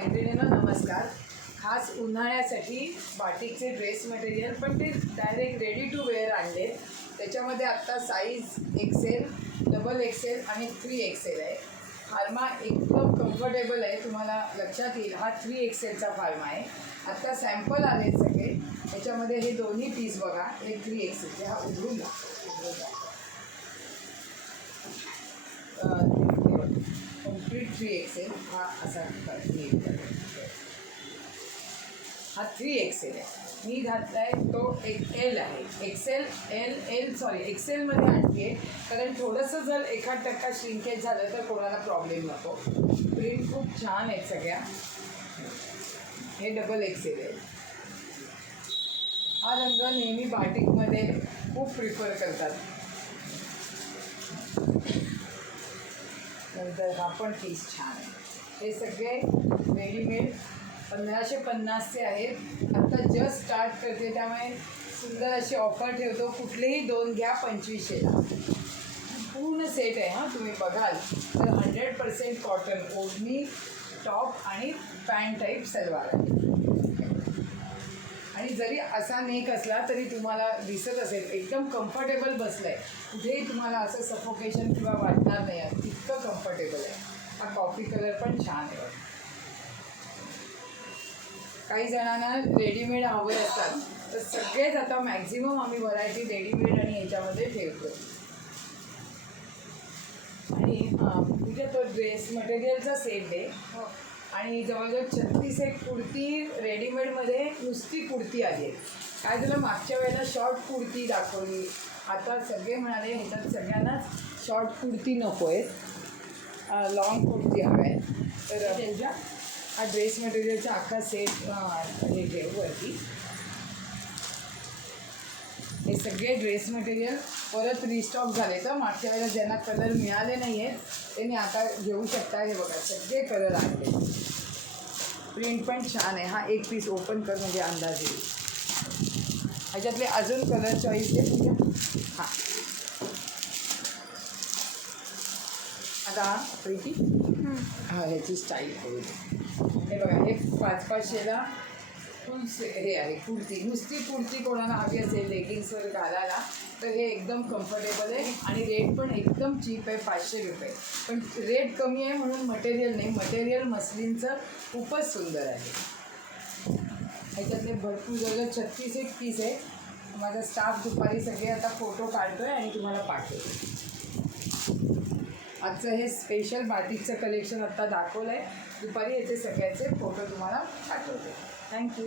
मैत्रिणींना नमस्कार. खास उन्हाळ्यासाठी बाटिकचे ड्रेस मटेरियल पण ते डायरेक्ट रेडी टू वेअर आणले. त्याच्यामध्ये आत्ता साईज एक्सेल, डबल एक्सेल आणि 3 एक्सेल आहे. फार्मा एकदम कम्फर्टेबल आहे, तुम्हाला लक्षात येईल. हा 3 एक्सेलचा फार्मा आहे. आत्ता सॅम्पल आले सगळे. त्याच्यामध्ये हे दोन्ही पीस बघा, हे 3 एक्सेलचे. हा उघडून घ्या. कम्प्लीट 3 एक्सेल हा असा हा 3 एक्सेल आहे. मी घातला आहे तो एक एल आहे. एक्सेलमध्ये आणते आहे, कारण थोडंसं जर 1% श्रिंकेज झालं तर कोणाला प्रॉब्लेम नको. प्रिंट खूप छान आहेत सगळ्या. हे डबल एक्सेल आहे. हा रंग नेहमी बाटिकमध्ये खूप प्रिफर करतात. नंतर हा पण पीस छान आहे. हे सगळे रेडीमेड 1550चे आहेत. आत्ता जस्ट स्टार्ट करते, त्यामुळे सुंदर अशी ऑफर ठेवतो. कुठलेही 2 घ्या 2500ला. पूर्ण सेट आहे. हां, तुम्ही बघाल तर 100% कॉटन, ओढणी, टॉप आणि पॅन्ट टाईप सलवार आहे. आणि जरी असा नेक असला तरी तुम्हाला दिसत असेल एकदम कम्फर्टेबल बसलं आहे. कुठेही तुम्हाला असं सफोकेशन किंवा वाटणार नाही आहे, इतकं कम्फर्टेबल आहे. हा कॉफी कलर पण छान आहे. काही जणांना रेडीमेड हवे असतात, तर सगळेच आता मॅक्झिमम आम्ही व्हरायटी रेडीमेड आणि ह्याच्यामध्ये ठेवतो. आणि तुझ्या तो ड्रेस मटेरियलचा सेट आहे. आणि जवळजवळ 36 एक कुर्ती रेडीमेडमध्ये नुसती कुर्ती आली आहे. काय झालं, मागच्या वेळेला शॉर्ट कुर्ती दाखवली, आता सगळे म्हणाले ह्याच्यात सगळ्यांनाच शॉर्ट कुर्ती नको आहे, लॉंग कुर्ती हवं आहे. तर पूजा हा ड्रेस मटेरियलचा अख्खा सेट हे ठेव वरती. हे सगळे ड्रेस मटेरियल परत रिस्टॉक झाले. तर मागच्या वेळेला ज्यांना कलर मिळाले नाही आहेत त्यांनी आता घेऊ शकता. हे बघा सगळे कलर आहेत. प्रिंट पण छान आहे. हा एक पीस ओपन कर म्हणजे अंदाज येईल. ह्याच्यातले अजून कलर चॉईस आहे तुझ्या. हां, आता प्रीती हां ह्याची स्टाईल करू. हे बघा, हे 500-500ला फुल हे आहे कुर्ती. नुसती कुर्ती कोणाला हवी असेल लेगिन्सवर घालायला तर हे एकदम कम्फर्टेबल आहे. आणि रेट पण एकदम चीप आहे, 500 रुपये. पण रेट कमी आहे म्हणून मटेरियल नाही, मटेरियल मस्लिनचं खूपच सुंदर आहे. ह्याच्यातले भरपूर जवळ 36 एक पीस आहे. माझा स्टाफ दुपारी सगळे आता फोटो काढतो आहे आणि तुम्हाला पाठवतो. आजचं हे स्पेशल बाटिकचं कलेक्शन आत्ता दाखवलं आहे. दुपारी याचे सगळ्याचे फोटो तुम्हाला पाठवते. थँक्यू.